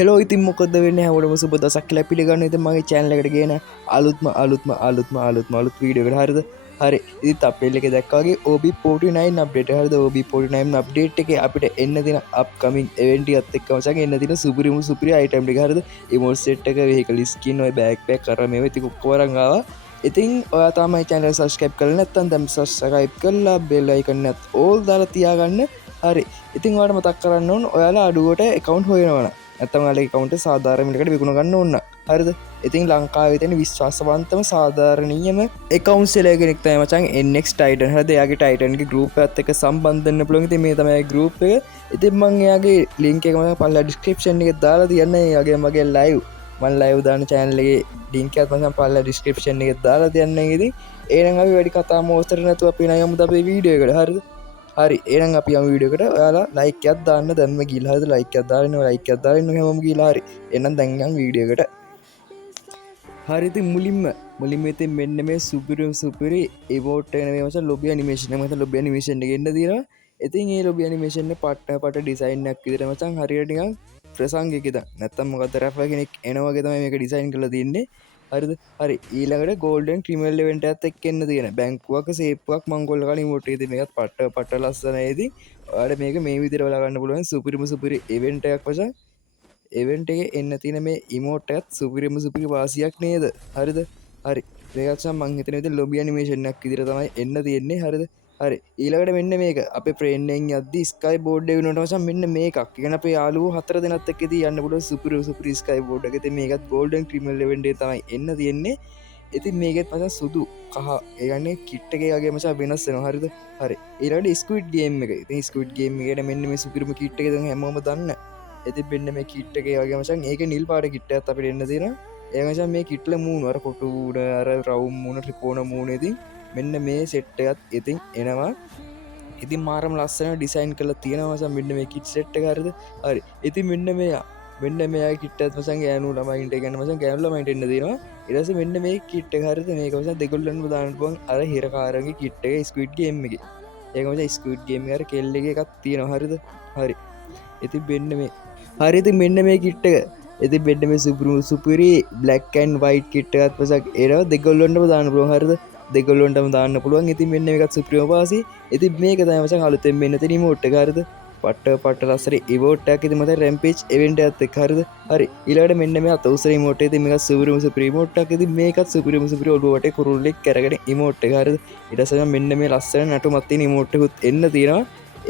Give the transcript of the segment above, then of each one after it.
Hello ඉතින් මොකද වෙන්නේ හැමෝටම සුබ දවසක් කියලා පිළිගන්න. ඉතින් මගේ channel එකට ගේන අලුත් වීඩියෝ එකකට හරිද? හරි. ඉතින් තප්පෙල් එකේ දැක්කා වගේ OB49 update හරිද? OB49 update එකේ අපිට එන්න තියෙන upcoming event එකත් එක්ක මචං එන්න තියෙන සුපිරි item ටික හරිද? emote set එක, vehicle skin, ඔය backpack කරා මේවා ඉතින් ඔක්කොම අරන් ආවා. ඉතින් ඔයා තමයි channel එක subscribe කරලා නැත්නම් දැන් subscribe කරලා bell icon එකත් all දාලා තියාගන්න. හරි. ඉතින් ඔයාලට මතක් කරන්න ඕන ඔයාලා අඩුවට account හොයනවනම් නැත්නම් ඔයාලගේ account එක සාධාරණ මිලකට විකුණ ගන්න ඕන. හරිද? ඉතින් ලංකාවේ තියෙන විශ්වාසවන්තම සාධාරණීයම account seller කෙනෙක් තමයි මචං NX Titan. හරිද? එයාගේ Titan ගේ group එකත් එක්ක සම්බන්ධ වෙන්න පුළුවන්. ඉතින් මේ තමයි group එක. ඉතින් මම එයාගේ link එක මම පල්ලා description එකේ දාලා තියන්නේ. එයාගේ මගේ live මම live දාන channel එකේ link එකත් මම පල්ලා description එකේ දාලා තියන්නේ. ඉතින් එහෙනම් අපි වැඩි කතා මොස්තර නැතුව අපි නයමුද අපේ වීඩියෝ එකට. හරිද? හරි එහෙනම් අපි යමු වීඩියෝ එකට. ඔයාලා ලයික් එකක් දාන්න දැන්ම ගිහලා හරිද? ලයික් එකක් දාලා ඉන්න ලයික් එකක් දාලා ඉන්න හැමෝම ගිහලා හරි. එහෙනම් දැන් යමු වීඩියෝ එකට. හරි ඉතින් මුලින්ම ඉතින් මෙන්න මේ සුපිරි emote එක නෙමෙයි මචං lobby animation එක. මම lobby animation එක එන්න දිනවා. ඉතින් මේ lobby animation එක පට ඩිසයින් එකක් විදිහට මචං හරියට නිකන් ප්‍රසංගික ඉදන්. නැත්තම් මොකද රැපර් කෙනෙක් එන වගේ තමයි මේක ඩිසයින් කරලා තින්නේ. හරිද? හරි ඊළඟට golden criminal event එකත් එක්ක එන්න තියෙන බැංකුවක සේප්පුවක් මංගොල්ල කාලේ emote එක ඉතින් මේකත් පට ලස්සනයි. ඉතින් ඔයාලට මේක මේ විදිහට බලා ගන්න පුළුවන් සුපිරි event එකක් මචං. event එකේ එන්න තියෙන මේ emote එකත් සුපිරි වාසියක් නේද? හරිද? හරි මේකත් මං හිතන විදිහට lobby animation එකක් විදිහට තමයි එන්න තියෙන්නේ. හරිද? හරි ඊළඟට මෙන්න මේක අපේ ෆ්‍රෙන්ඩ් එකෙන් යද්දි ස්කයි බෝඩ් එක වෙනුවට මචං මෙන්න මේකක්. ඉගෙන අපේ යාළුවෝ 4 දෙනෙක් එක්ක ඉතින් යන්න පුළුවන් සුපිරි ස්කයි බෝඩ් එක. ඉතින් මේකත් golden criminal event එකේ තමයි එන්න තියෙන්නේ. ඉතින් මේකෙත් මචං සුදු කහ ඒ කියන්නේ කිට් එකේ වගේ මචං වෙනස් වෙනවා. හරිද? හරි ඊළඟට squid game එක. ඉතින් squid game එකේට මෙන්න මේ සුපිරිම කිට් එක දැන් හැමෝම දන්න. ඉතින් මෙන්න මේ කිට් එකේ වගේ මචං ඒකේ නිල් පාට කිට් එකක් අපිට එන්න තියෙනවා. ඒ මචං මේ කිට්ල මූණ අර කොටු මූණ අර රවුම් මූණ ත්‍රිකෝණ මූණ ඉතින් මෙන්න මේ සෙට් එකත් ඉතින් එනවා. ඉතින් මාරම ලස්සන ඩිසයින් කරලා තියෙනවා මචං මෙන්න මේ කිට් සෙට් එක. හරිද? හරි ඉතින් මෙන්න මෙයා කිට් එකත් මචං ගෑනු ළමයින්ට ගන්න මචං ගෑනු ළමයින්ට එන්න දෙනවා. ඊට පස්සේ මෙන්න මේ කිට් එක. හරිද? මේක මචං දෙගොල්ලන්ම දාන්න පුළුවන් අර හිරකාරගේ කිට් එක ස්ක්විඩ් ගේම් එකේ. ඒක මචං ස්ක්විඩ් ගේම් එකේ අර කෙල් එකේ එකක් තියෙනවා. හරිද? හරි ඉතින් මෙන්න මේ කිට් එක. ඉතින් මෙන්න මේ සුපිරි black and white කිට් එකත් මචං ඒනවා දෙගොල්ලන්ටම දාන්න පුළුවන්. හරිද? දෙගොල්ලොන්ටම දාන්න පුළුවන්. ඉතින් මෙන්න මේකත් සුපිරිම වාසි. ඉතින් මේක තමයි මචං අලුතෙන් මෙන්න තියෙන emote එක. හරිද? පට ලස්සන emote එකක්. ඉතින් මචං rampage event එකත් එක්ක. හරිද? හරි ඊළඟට මෙන්න මේ අතඋසර emote එක. ඉතින් මේක සුපිරි emote එකක්. ඉතින් මේකත් සුපිරි ඔළුව වටේ කුරුල්ලෙක් කරගෙන emote එක. හරිද? ඊට පස්සේ මෙන්න මේ ලස්සන නටුමක් තියෙන emote එකකුත් එන්න තියෙනවා.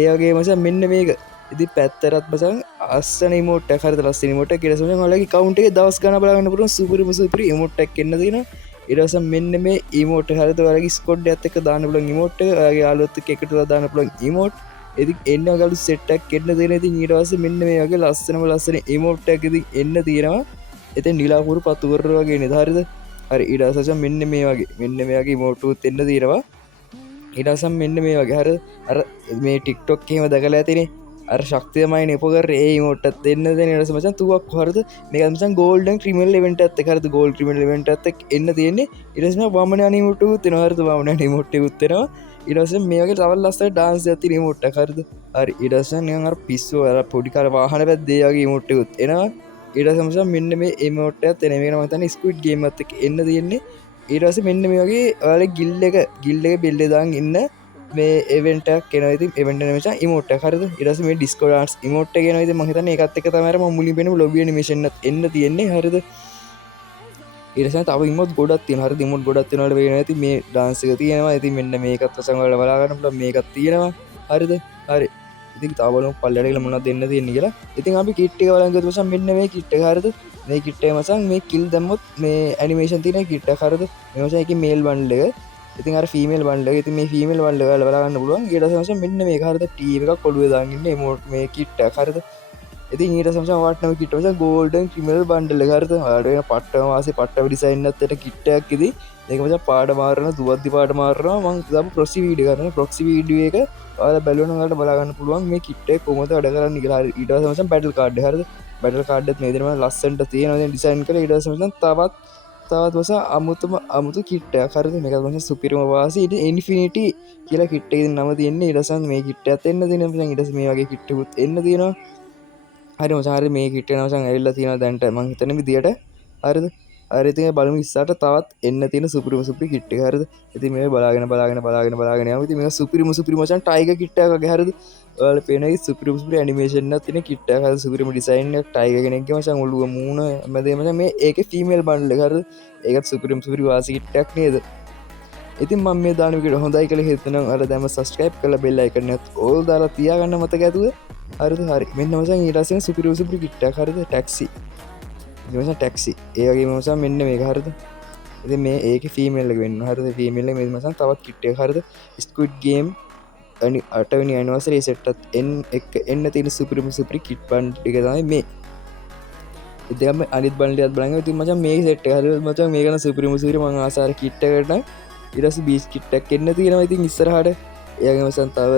ඒ වගේ මචං මෙන්න මේක. ඉතින් පැත්තරත් මචං අස්සන emote එකක්. හරිද? ලස්සන emote එකක්. ඊට පස්සේ මචං ඔයාලගේ account එකේ දවස් ගණන් බලා ගන්න පුළුවන් සුපිරි emote එකක් එන්න තියෙනවා. ඊට පස්සේ මෙන්න මේ emote එක. හරිද? ඔයාලගේ ස්කොඩ් එකත් එක්ක දාන්න පුළුවන් emote එක. ඔයාගේ යාළුවොත් එක්ක එකතු කරලා දාන්න පුළුවන් emote. ඉතින් එන්න ඔයාලු set එකක් එන්න දෙන. ඉතින් ඊට පස්සේ මෙන්න මේ වගේ ලස්සන emote එකක් ඉතින් එන්න තියෙනවා. ඉතින් නිලාපුරු පතුවර වගේ නේද? හරිද? හරි ඊට පස්සේ මෙන්න මේ වගේ emote උත් එන්න තියෙනවා. ඊට පස්සේ මෙන්න මේ වගේ හරිද? අර මේ TikTok එකේම දැකලා ඇතිනේ. අර ශක්තියමයි උපකර ඒ emote එකත් එන්න දෙන. ඊට පස්සේ මචං තුවක් හරිද? මේක මචං golden criminal event එකත් එක්ක. හරිද? gold criminal event එකත් එක්ක එන්න තියෙන්නේ. ඊට පස්සේ වමන emote උත් එනවා. හරිද? වමන emote උත් එනවා. ඊට පස්සේ මේ වගේ තව ලස්සන dance එකක් තියෙන emote එකක්. හරිද? හරි ඊට පස්සේ නිකන් අර පිස්සෝ අර පොඩි කාර වාහන පැද්දේ වගේ emote උත් එනවා. ඊට පස්සේ මචං මෙන්න මේ emote එකත් එන. මේක මම හිතන්නේ squid game එකත් එක්ක එන්න තියෙන්නේ. ඊට පස්සේ මෙන්න මේ වගේ ඔයාලගේ ගිල්ල එක බෙල්ල දාන් ඉන්න මේ event එකක් එනවා. ඉතින් event එක මචං emote එකක්. හරිද? ඊට පස්සේ මේ disco dance emote එක එනවා. ඉතින් මම හිතන්නේ ඒකත් එක්ක තමයි අර මම මුලින් වෙන lobby animation එකත් එන්න තියෙන්නේ. හරිද? ඊට පස්සේ තව emote ගොඩක් තියෙනවා. හරිද? emote ගොඩක් තියෙනවා වල වෙනවා. ඉතින් මේ dance එක තියෙනවා. ඉතින් මෙන්න මේකත් මචං ඔයාලා බලා ගන්න පුළුවන්. මේකත් තියෙනවා. හරිද? හරි ඉතින් තව බලමු පල්ලයට ගිහලා මොනවද දෙන්න තියෙන්නේ කියලා. ඉතින් අපි kit එක බලන් ගියොත් මචං මෙන්න මේ kit එක. හරිද? මේ kit එක මචං මේ kill දැම්මොත් මේ animation තියෙන kit එක. හරිද? මේ මචං එකේ male bundle එක. ඉතින් අර ෆීමේල් බන්ඩල් එක. ඉතින් මේ ෆීමේල් බන්ඩල් එක ඔයාලා බලා ගන්න පුළුවන්. ඊට පස්සේ මෙන්න මේක. හරිද? ටීම් එකක් ඔළුවේ දාගෙන ඉන්න emote මේ kit එක. හරිද? ඉතින් ඊට පස්සේ වටනම kit එක golden criminal bundle එක. හරිද? ඔයාලට වෙන පට්ටම වාසේ පට්ටම ඩිසයින් එකත් එක්ක kit එකක් ඉතින් මේක මචං පාඩ මාරන දුවද්දි පාඩ මාරනවා. මම දාපු proxy video කරනවා. proxy video එක ඔයාලා බලුවනම් ඔයාලට බලා ගන්න පුළුවන් මේ kit එක කොහොමද වැඩ කරන්නේ කියලා. හරි ඊට පස්සේ මචං battle card එක. හරිද? battle card එකත් මේ විදිහටම ලස්සනට තියෙනවා. දැන් ඩිසයින් කරලා ඊට පස්සේ මචං තවත් මචං අමුතු කිට් එකක්. හරිද? මේකත් මචං සුපිරිම වාසි. ඉතින් ඉන්ෆිනිටි කියලා කිට් එකකින් නම තියෙන්නේ. ඊට පස්සේ මේ කිට් එකත් එන්න තියෙනවා මචං. ඊට පස්සේ මේ වගේ කිට් එකකුත් එන්න තියෙනවා. හරි මචං හරි මේ කිට් එක මචං ඇවිල්ලා තියෙනවා දැන්ට මං හිතන විදියට හරිද හරි ඉතින් බලමු ඉස්සරහට තවත් එන්න තියෙන සුපිරිම සුපිරි කිට් එක හරිද ඉතින් මේ බලාගෙන යමු ඉතින් මේක සුපිරිම සුපිරි මචං ටයිගර් කිට් එකක් වගේ හරිද ඔයාලා පේනවා සුපිරිම සුපිරි ඇනිමේෂන් එකක් තියෙන කිට් එකක් හරිද සුපිරිම ඩිසයින් එකක් ටයිගර් කෙනෙක්ගේ මචං ඔළුව මූණ හැමදේම මචං මේ ඒකේ ෆීමේල් බන්ඩල් එක හරිද ඒකත් සුපිරිම සුපිරි වාසි කිට් එකක් නේද ඉතින් මම මේ දාන වීඩියෝ හොඳයි කියලා හිතනවා ඔයාලා දැන්ම subscribe කරලා bell icon එකත් all දාලා තියාගන්න මතක ඇතුව හරිද හරි මෙන්න මචං ඊට පස්සේ සුපිරි සුපිරි කිට් එකක් හරිද ටැක්සි ඉතින් මචං ටැක්සි ඒ වගේම මචං මෙන්න මේක හරිද ඉතින් මේ ඒකේ ෆීමේල් එක වෙන්න හරිද ෆීමේල් එක මේ මචං තවත් කිට් එක හරිද ස්ක්විඩ් ගේම් 8වෙනි ඇනිවර්සරි සෙට් එකත් එන්න තියෙන සුපිරිම සුපිරි කිට් බන්ඩල් එක තමයි මේ ඉතින් අපි අනිත් බන්ඩල් එකත් බලමු ඉතින් මචං මේ සෙට් එක හරිද මචං මේක නම් සුපිරිම සුපිරි මං ආසාර කිට් එකකට නම් ඊට පස්සේ බීච් කිට් එකක් එන්න තියෙනවා ඉතින් ඉස්සරහට ඒ වගේම මචං තව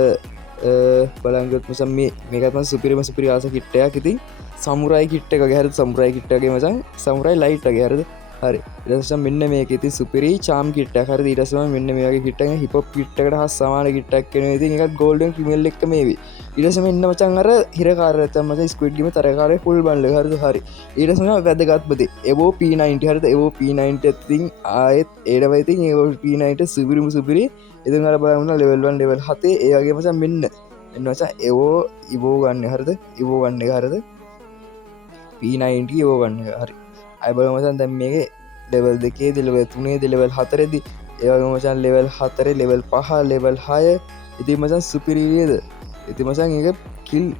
බලංගොත් මචං මේකත් මචං සුපිරිම සුපිරි ආස කිට් එකක් ඉතින් සමුරායි කිට් එක වගේ හරිද සමුරායි කිට් එකගේ මචං සමුරායි ලයිට් වගේ හරිද හරි ඊට පස්සේ මෙන්න මේක ඉතින් සුපිරි චාම් කිට් එකක් හරිද ඊට පස්සේ මෙන්න මේ වගේ කිට් එකක් හිප් හොප් කිට් එකට හා සමාන කිට් එකක් වෙනවා ඉතින් ඒකත් ගෝල්ඩන් ක්‍රිමිනල් එක මේවි ඊට පස්සේ මෙන්න මචං අර හිරකාරය තමයි මචං ස්ක්විඩ් ගේම් තරකාරයේ ෆුල් බන්ඩල් හරිද හරි ඊට පස්සේ වැදගත් බදේ එවෝ P90 හරිද එවෝ P90 ඉතින් ආයෙත් ඒඩම ඉතින් එවෝ P90 සුපිරිම සුපිරි ඉතින් අර බලමු ලෙවල් 1 ලෙවල් 7 ඒ වගේ මචං මෙන්න මචං එවෝ ඉවෝ ගන්න හරිද ඉවෝ ගන්න එක හරිද P90 ඉවෝ ගන්න එක හරි අය බලමු මචං දැන් මේකේ ලෙවල් 2 දී ලෙවල් 3 දී ලෙවල් 4 දී ඒ වගේම මචං ලෙවල් 4 ලෙවල් 5 ලෙවල් 6 ඉතින් මචං සුපිරි නේද ඉතින් මචං ඒක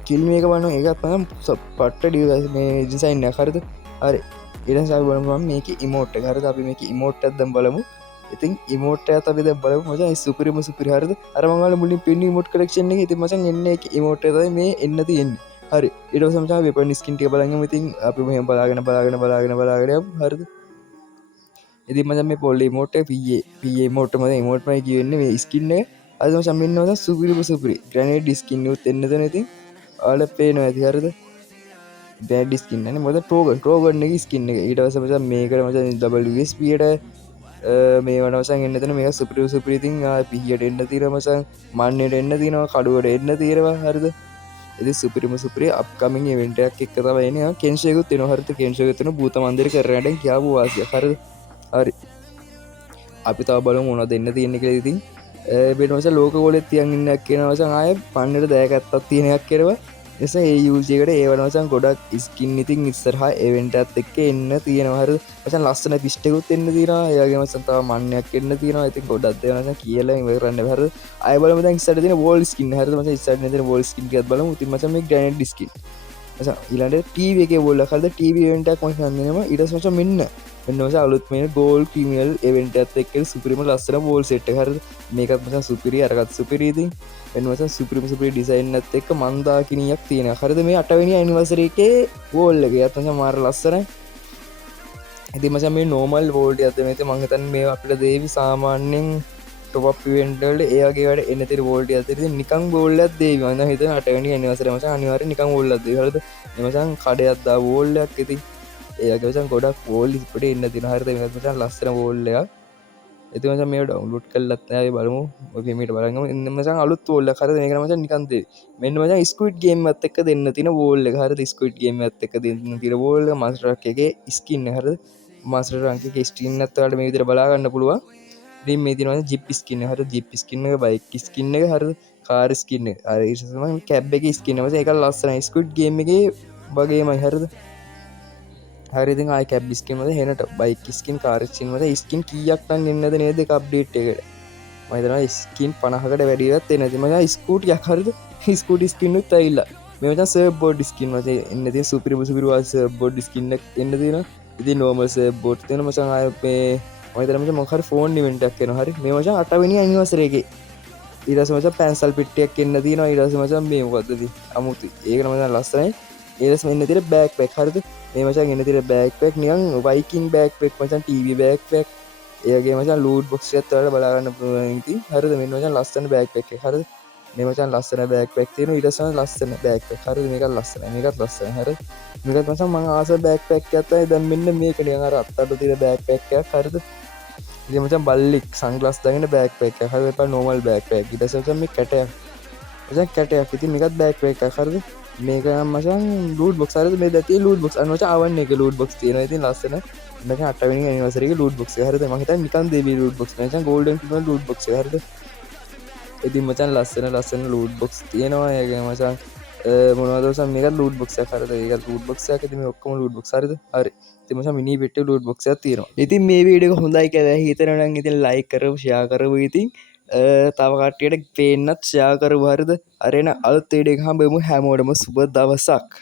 කිල් මේක බලනවා ඒකත් මචං පට්ට මේ ඩිසයින් එක හරිද හරි ඊට පස්සේ අපි බලමු මේකේ ඉමෝට් එක හරිද අපි මේකේ ඉමෝට් එකක් දැන් බලමු ඉතින් ඉමෝට් එකත් අපි දැන් බලමු මචං සුපිරිම සුපිරි හරිද අර මම ඔයාලා මුලින් පෙන්නු ඉමෝට් කලෙක්ෂන් එකේ ඉතින් මචං එන්නේ ඒකේ ඉමෝට් එක තමයි මේ එන්න තියෙන්නේ හරි ඊට පස්සේ මචං වෙපන් ස්කින් ටික බලන්න ඉතින් අපි මෙහෙම බලාගෙන යමු හරිද ඉතින් මචං මේ පොල් ඉමෝට් එක PA ඉමෝට් මම ඉමෝට් මයි කියවෙන්නේ මේ ස්කින් එක අද මචං මෙන්න මචං සුපිරිම සුපිරි ග්‍රැනේඩ් ස්කින් උත් එන්න දෙන ඉතින් ඔයාලා පේනවා ඇති හරිද බෑඩ් ස්කින් නේ මොකද ට්‍රෝගන් එකේ ස්කින් එක ඊට පස්සේ මචං මේකට මචං WSP එකට මේ වන මචං එන්න දෙන මේක සුපිරි සුපිරි ඉතින් පිහියට එන්න තියෙනවා මචං මන්නේට එන්න තියෙනවා කඩුවට එන්න තියෙනවා හරිද ඉතින් සුපිරිම සුපිරි අප්කමින් ඉවෙන්ට් එකක් එක්ක තමයි එන්නේ කෙන්ෂේකුත් එනවා හරිද කෙන්ෂේකුත් එනවා භූත මන්දිරේ කරනට කියාපු වාසියක් හරිද හරි අපි තව බලමු මොනවද එන්න තියෙන්නේ කියලා ඉතින් වෙන මචං ලෝක ගෝලෙත් තියන් ඉන්නක් කියනවා මචං ආයේ පන්නේට දෑකත්තක් තියෙන එකක් කරවා නිසා ඒ යූස් එකට ඒ වන මචං ගොඩක් ස්කින් ඉතින් ඉස්සරහා ඉවෙන්ට් එකත් එක්ක එන්න තියෙනවා හරිද මචං ලස්සන පිස්ටෙකුත් එන්න තියෙනවා ඒ වගේම මචං තව මන්නයක් එන්න තියෙනවා ඉතින් ගොඩක් දේවල් මචං කියලා ඉවර කරන්න බෑ හරිද ආයෙ බලමු දැන් ඉස්සරහට තියෙන වෝල් ස්කින් හරිද මචං ඉස්සරහට තියෙන වෝල් ස්කින් ටිකත් බලමු ඉතින් මචං මේ ග්‍රැනේඩ් ස්කින් මචං ඊළඟට ටීවී එකේ වෝල් එක හරිද ටීවී ඉවෙන්ට් එකක් මචං යන්නේම ඊට පස්සේ මචං මෙන්න මචං අලුත් මේ ගෝල් ක්‍රිමිනල් ඉවෙන්ට් එකත් එක්ක සුපිරිම ලස්සන වෝල් සෙට් එක හරිද මේකත් මචං සුපිරි අරකට සුපිරි ඉතින් වෙන මචං සුපිරිම සුපිරි ඩිසයින් එකත් එක්ක මන්දාකිනියක් තියෙනවා හරිද මේ 8 වෙනි ඇනිවර්සරි එකේ වෝල් එක යත් මචං මාර ලස්සනයි ඉතින් මචං මේ නෝමල් වෝල් එකත් මේ මම හිතන්නේ මේ අපිට දේවි සාමාන්‍යයෙන් ටොප් අප් ඉවෙන්ට් වල ඒ වගේ වැඩ එන්න තියෙන වෝල් එකත් ඉතින් නිකන් වෝල් එකක් දේවි මම හිතන්නේ 8 වෙනි ඇනිවර්සරි මචං අනිවාර්යෙන් නිකන් වෝල් එකක් දේවි හරිද මේ මචං කඩයක් දා වෝල් එකක් ඉතින් ඒක මචං ගොඩක් වෝල් ඉස්පිට එන්න තියෙනවා හරිද මේකත් මචං ලස්සන වෝල් එකක් ඉතින් මචං මේක ඩවුන්ලෝඩ් කරලත් නැහැ බලමු ඔය මේකට බලන්න එන්න මචං අලුත් වෝල් එකක් හරිද මේක මචං නිකන් දෙවි මෙන්න මචං ස්ක්විඩ් ගේම් එකත් එක්ක දෙන්න තියෙන වෝල් එක හරිද ස්ක්විඩ් ගේම් එකත් එක්ක දෙන්න තියෙන වෝල් එක මාස්ටර් රැන්ක් එකේ ස්කින් එක හරිද මාස්ටර් රැන්ක් එකේ ස්කින් එකත් ඔයාලට මේ විදිහට බලා ගන්න පුළුවන් ඉතින් මේ තියෙනවා ජිප් ස්කින් එක හරිද ජිප් ස්කින් එක බයික් ස්කින් එක හරිද කාර් ස්කින් එක අර ඊට පස්සේ මම කැබ් එකේ ස්කින් එක මචං ඒක ලස්සනයි ස්ක්විඩ් ගේම් එකේ වගේමයි හරිද හරි ඉතින් ආයි කැබ් ස්කින් වල හෙනට බයික් ස්කින් කාර් ස්කින් වල ස්කින් කීයක් නම් එන්නද නේද ඒක අප්ඩේට් එකට මම හිතනවා ස්කින් 50කට වැඩිවත් එන්නේ නැති මම ස්කූටියක් හරිද ස්කූටි ස්කින් උත් ඇවිල්ලා මේ මචං සර්ෆ් බෝඩ් ස්කින් වල එන්න තියෙන සුපිරිම වාස් සර්ෆ් බෝඩ් ස්කින් එක එන්න තියෙනවා ඉතින් නෝමල් සර්ෆ් බෝඩ් තියෙන මචං ආය මේ මම හිතනවා මචං මොකක් හරි ෆෝන් ඉවෙන්ට් එකක් කරනවා හරි මේ මචං 8 වෙනි ඇනිවර්සරි එකේ ඊට පස්සේ මචං පැන්සල් පිටියක් එන්න තියෙනවා ඊට පස්සේ මචං මේ මොකද්ද ඉතින් අමුතුයි ඒක නම් මචං ලස්සනයි ඊට පස්සේ මෙන්න තියෙන බෑග් පැක් හරිද මේ මචං එන්න තියෙන බෑග් පැක් නිකන් වයිකින් බෑග් පැක් මචං ටීවී බෑග් පැක් ඒ වගේ මචං ලූට් බොක්ස් එකත් වල බලා ගන්න පුළුවන් ඉතින් හරිද මෙන්න මචං ලස්සන බෑග් පැක් එක හරිද මේ මචං ලස්සන බෑග් පැක් තියෙනවා ඊට පස්සේ ලස්සන බෑග් පැක් හරිද මේකත් ලස්සනයි මේකත් ලස්සනයි හරිද මේකත් මචං මම ආස බෑග් පැක් එකක් තමයි දැන් මෙන්න මේක නිකන් අර අත්තට තියෙන බෑග් පැක් එකක් හරිද ඉතින් මචං බල්ලික් සන්ග්ලාස් දාගෙන බෑග් පැක් එකක් හරිද එපා නෝමල් බෑග් පැක් ඊට පස්සේ මචං මේ කැටයක් මචං කැටයක් ඉතින් මේකත් බෑග් පැක් එකක් හරිද මේක මචන් ලූට් බොක්ස් හරිද මේ දැතිය ලූට් බොක්ස් අනට අවන්න එක ලූට් බොක්ස් තියෙන ඉතින් ලස්සන මේක අටවෙනි අනිවර්සරි ලූට් බොක්ස් හරිද මම හිතන්නේ නිකන් දෙවි ලූට් බොක්ස් මචන් ගෝල්ඩන් ලූට් බොක්ස් හරිද ඉතින් මචන් ලස්සන ලූට් බොක්ස් තියෙනවා ඒක මචන් මොනවදස මේක ලූට් බොක්ස් හරිද ඒක ලූට් බොක්ස් එකක් ඉතින් මේ ඔක්කොම ලූට් බොක්ස් හරිද හරි ඉතින් මචන් මිනි පෙට්ටිය ලූට් බොක්ස් එකක් තියෙනවා ඉතින් මේ වීඩියෝ එක හොඳයි කියලා හිතනවා නම් ඉතින් ලයික් කරමු ෂෙයා කරමු ඉතින් තව කට්ටියට පේන්නත් ෂෙයා කරමු හරිද අරේන අලුත් වීඩියෝ එකක් හම්බෙමු හැමෝටම සුබ දවසක්